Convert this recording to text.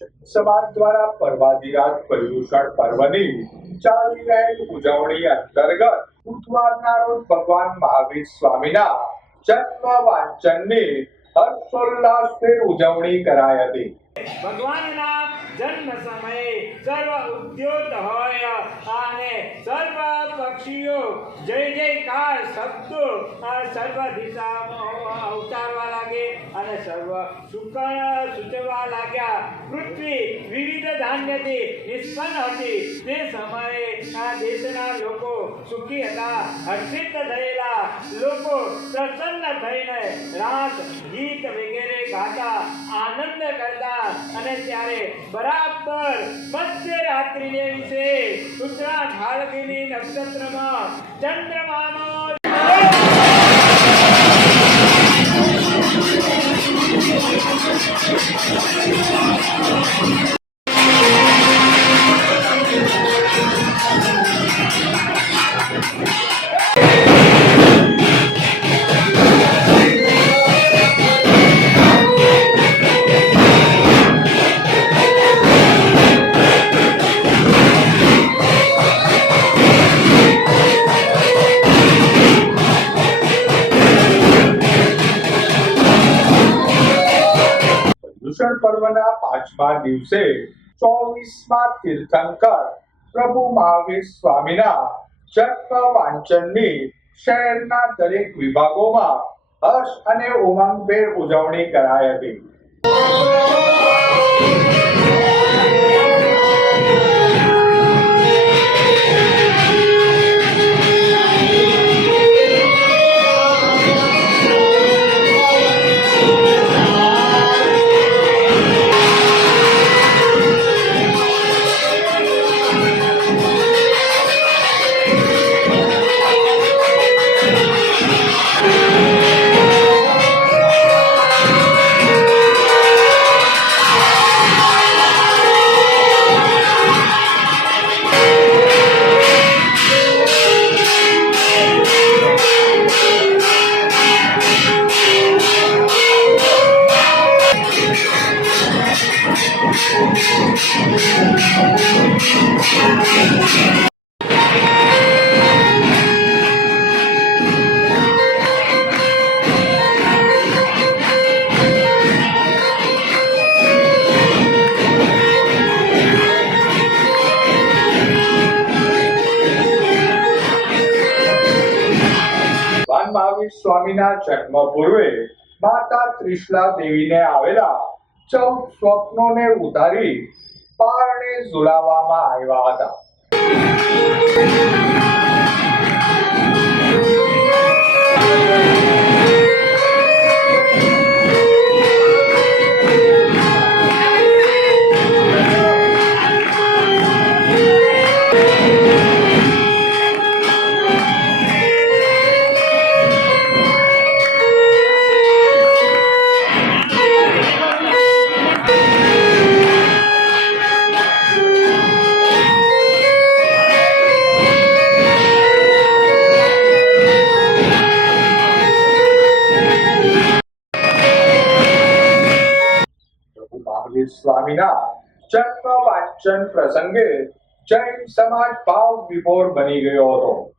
સમાજ દ્વારા પર્વાધિરાજ પર્યુષણ પર્વની ચાલી રહેલ ઉજવણી અંતર્ગત બુધવારના રોજ ભગવાન મહાવીર સ્વામીના જન્મ વાંચનની હર્ષોલ્લાસભેર ઉજવણી કરાઈ હતી. ભગવાનના જન્મ સમયે સર્વ ઉદ્યોત હોય અને સર્વ પક્ષીઓ જય જયકાર શબ્દો સર્વ દિશામાં અવતારવા લાગે અને સર્વ સુકળ સૂચવા લાગ્યા. પૃથ્વી વિવિધ ધાન્યથી નિષ્પન્ન હતી. તે સમયે આ દેશના લોકો સુખી હતા. હર્ષિત થયેલા લોકો પ્રસન્ન થઈને રાસ ગીત વગેરે ગાતા આનંદ કરતા અને ત્યારે બરાબર મધ્યરાત્રિને વિશે ઉત્તરા ફાલ્ગુની નક્ષત્રમાં ચંદ્રમાનો પર્યુષણ પર્વના 5મા દિવસે 24મા તીર્થંકર પ્રભુ મહાવીર સ્વામીના જન્મ વાંચનની શહેરના દરેક વિભાગોમાં હર્ષ અને ઉમંગભેર ઉજવણી કરાઈ હતી. મહાવીર સ્વામીના જન્મ પૂર્વે માતા ત્રિશલા દેવીને આવેલા 14 સ્વપ્નોને ઉતારી પારણે ઝુલાવવામાં આવ્યા હતા. મહાવીર સ્વામીના જન્મ વાંચન પ્રસંગે જૈન સમાજ ભાવ વિભોર બની ગયો હતો.